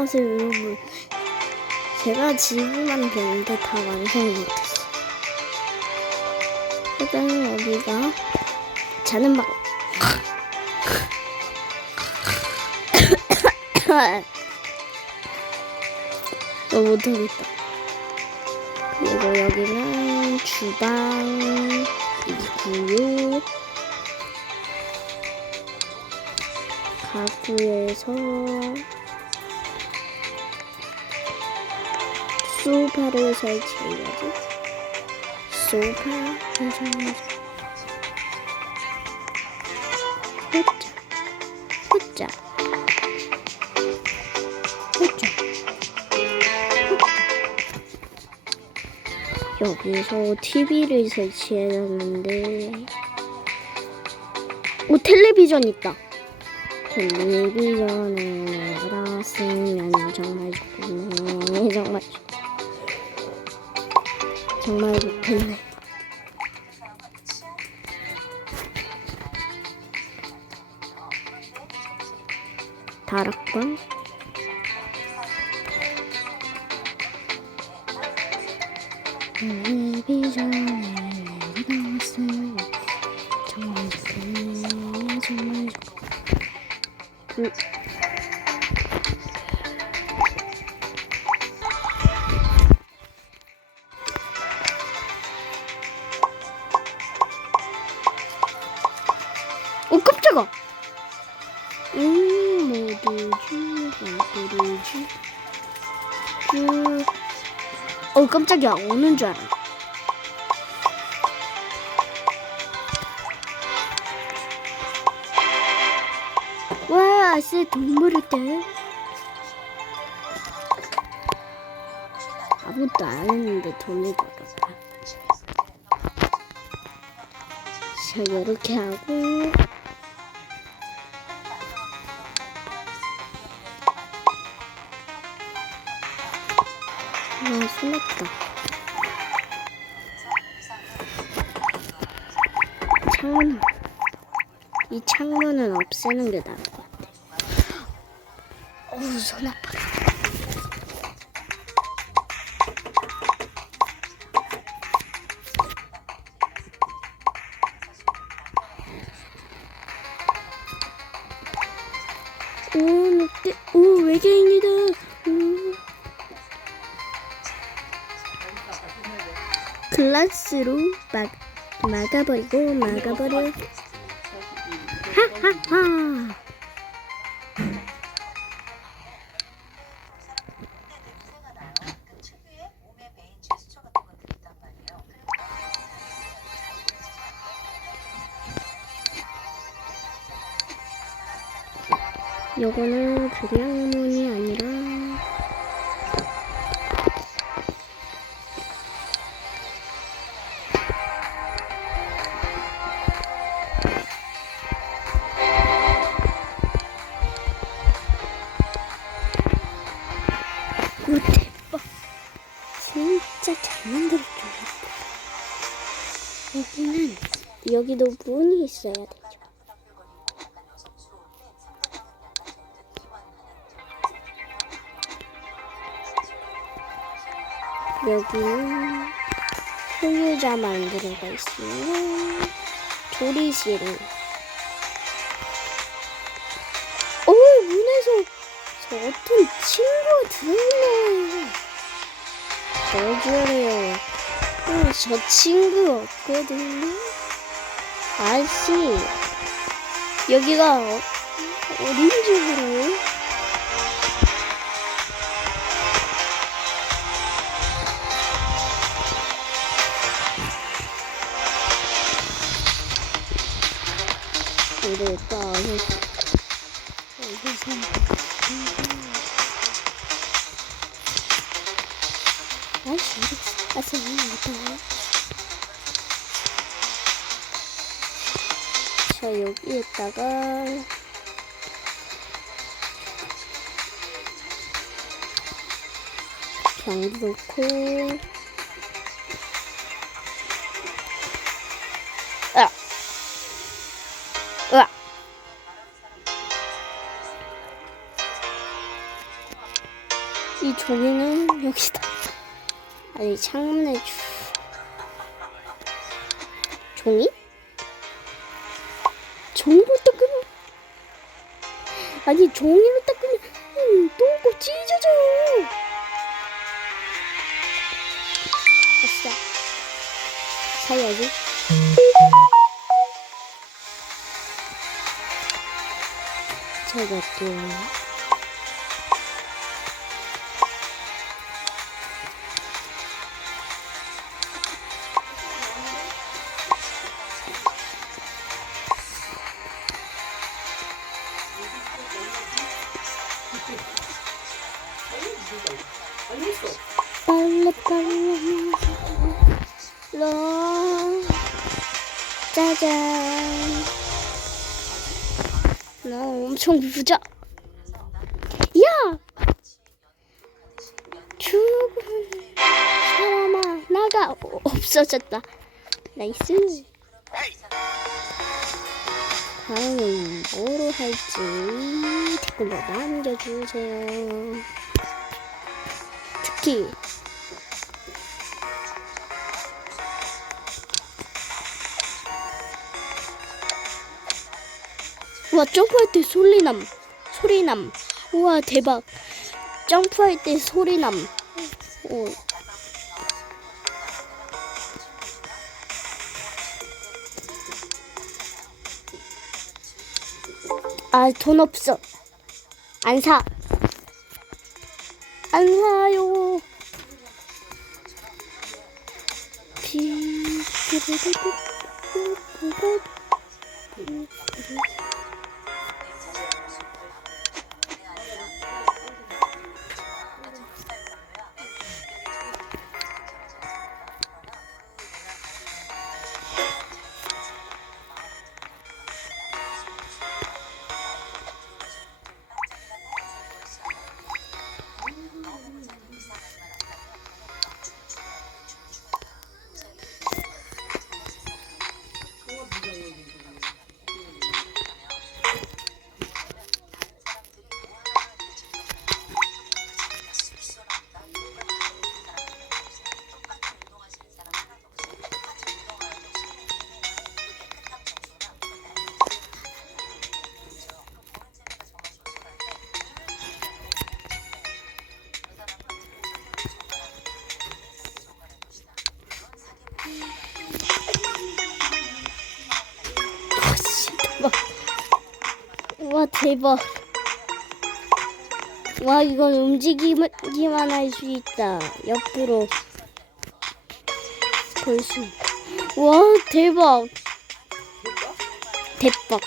안녕하세요 여러분 제가 집만 됐는데 다 완성이 못했어. 일단 여기가 자는 방. 어, 못하겠다. 그리고 여기는 주방이고요. 가구에서 소파를 설치해야지. 소파 설치해야지. 호짜, 호짜, 호짜, 호짜. 여기서 TV를 설치해놨는데, 오 텔레비전 있다. 텔레비전을 알았으면 정말 좋겠네. 정말 좋- 정말 좋겠네. 다락방 텔레비전을 뭐들지 뭐들지 어 깜짝이야. 오는 줄 알아. 와 아싸 동물을 때. 아무것도 안 했는데 돈을 벌었다. 자 이렇게 하고 아, 숨었다. 창문. 이 창문은 없애는 게 나을 것 같아. 어우, 손 아파. 오, 늑대. 오, 외계인이다. 글라스로 막 막아버리고 막아버려. 하하하. 요거는 그냥 문이 아니라 오 대박 진짜 잘 만들었죠. 여기는 여기도 문이 있어야 되죠. 여기는 소유자만 들어가 있으면 조리실 어떤 친구가 들어있네 저주래요? 어, 저 친구 없거든요. 아씨 여기가 어, 어린 집으로 어디서 어디서 아씨 아씨 이거 자 여기에다가 병도 넣고 이 종이는 여기다. 아니 창문에 주... 종이? 종이로 닦으면 아니 종이로 닦으면 음, 똥꼬 찢어져. 아싸. 사야지. 저것도. 로 짜잔 나 엄청 부자. 야! 죽은 사람아 나가 어, 없어졌다. 나이스. 다음은 뭐로 할지 댓글로 남겨주세요. 특히 와 점프할 때 소리남 소리남 우와 대박 점프할 때 소리남 오. 아돈 없어 안 사 안 사요 비 와, 대박. 와, 이건 움직이기만 할 수 있다. 옆으로. 볼 수. 와, 대박. 대박.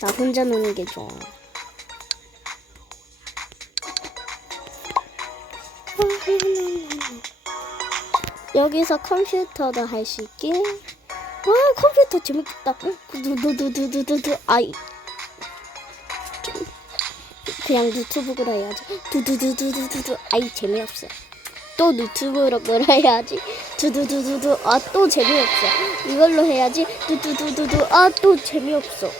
네나 혼자 노는 게 좋아. 여기서 컴퓨터도 할 수 있게. 와 컴퓨터 재밌겠다. 두두두두두두두 아이. 좀, 그냥 유튜브로 해야지. 두두두두두두두 아이 재미없어. 또 유튜브로 해야지. 두두두두두 아 또 재미없어. 이걸로 해야지. 두두두두두 아 또 재미없어.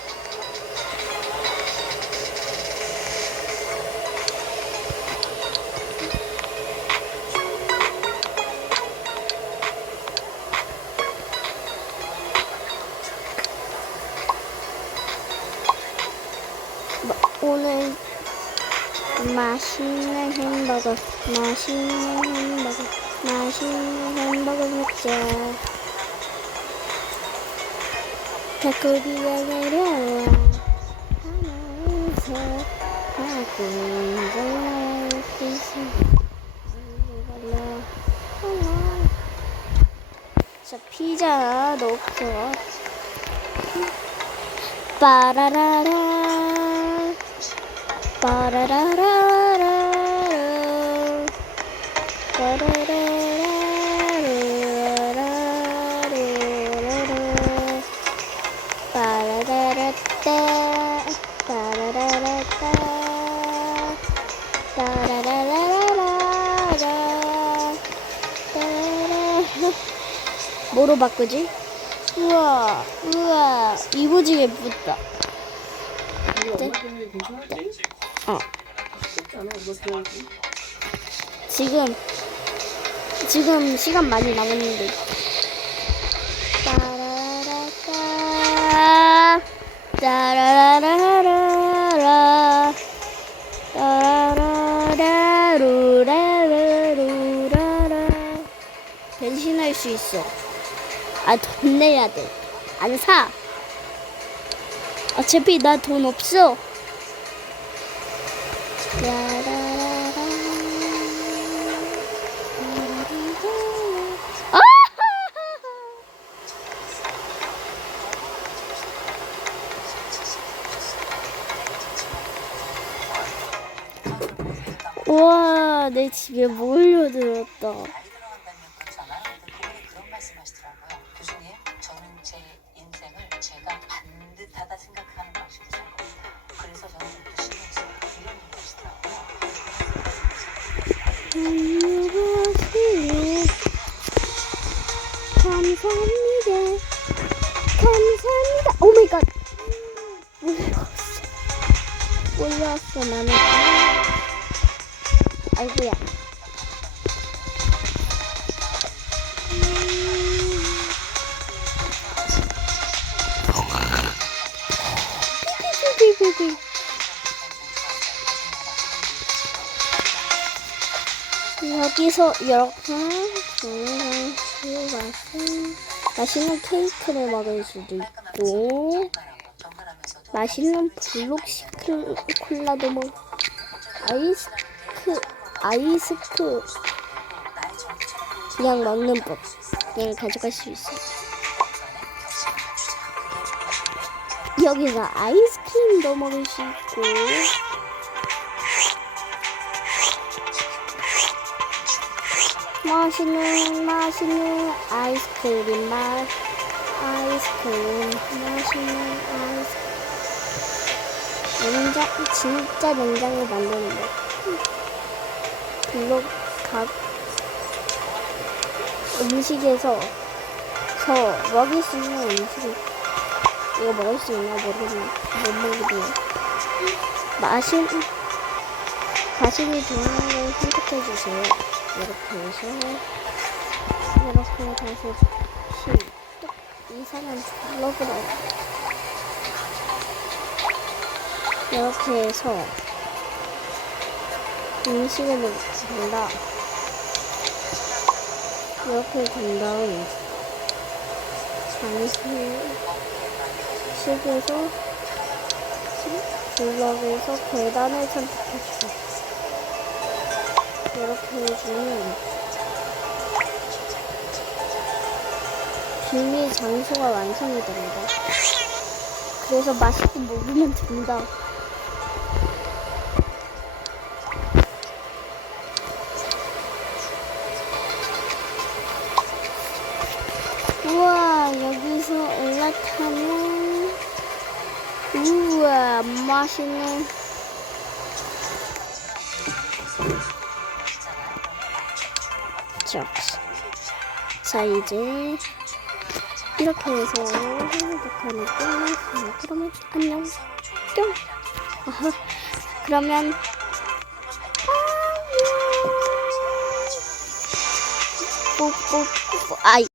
햄버거, 맛있는 햄버거, 맛있는 햄버거 먹자. 배꼽이가 내려와. 하면서 수 있어. 자, 피자 넣고. 빠라라라. 빠라라라 뭐로 바꾸지? 우와, 우와, 예쁘다. 엄마 때문에 괜찮았지? 어. 쉽지 않아 엄마 배우고 지금 지금 시간 많이 남았는데. 변신할 수 있어 아돈 내야 돼안 사 어차피 나 돈 없어 야 내 집에 몰려들었다. 많이 들어간다는 거잖아요. 근데 그분이 그런 말씀하시더라고요. 교수님, 저는 제 인생을 제가 반듯하다 생각하는 방식으로 살 겁니다. 그래서 저는 이렇게 신경 써요. 이런 얘기 하시더라고요. 감사합니다. 감사합니다. 오 마이 갓. 몰려왔어. 몰려왔어, 나는. 아이고야. 여기서 이렇게 음, 맛있는 맛있는 케이크를 먹을 수도 있고 맛있는 블록 시클 콜라도 먹 아이스크 아이스크 그냥 먹는 법. 그냥 가져갈 수 있어. 여기서 아이스크림도 먹을 수 있고. 맛있는 맛있는 아이스크림 맛 아이스크림 맛있는 아이스크림. 냉장 진짜 냉장을 만드는 거 블록 각 음식에서 저 먹을 수 있는 음식 이거 먹을 수 있나 모르겠네. 못 먹겠네 맛있 가시기 좋은 걸 선택해 주세요. 이렇게 해서 이렇게 다시 시또 이상한 블럭으로 이렇게 해서 음식을 먹습니다 이렇게 된 다음 장식에서 블럭에서 계단을 선택해주세요. 이렇게 해주면 비밀 장소가 완성이 됩니다. 그래서 맛있게 먹으면 됩니다. 맛있는 자, 자 이제 이렇게 해서 이렇게 하니까 어, 그러면 안녕. 뿅. 아하, 그러면 안녕. 뽀뽀뽀뽀. 아이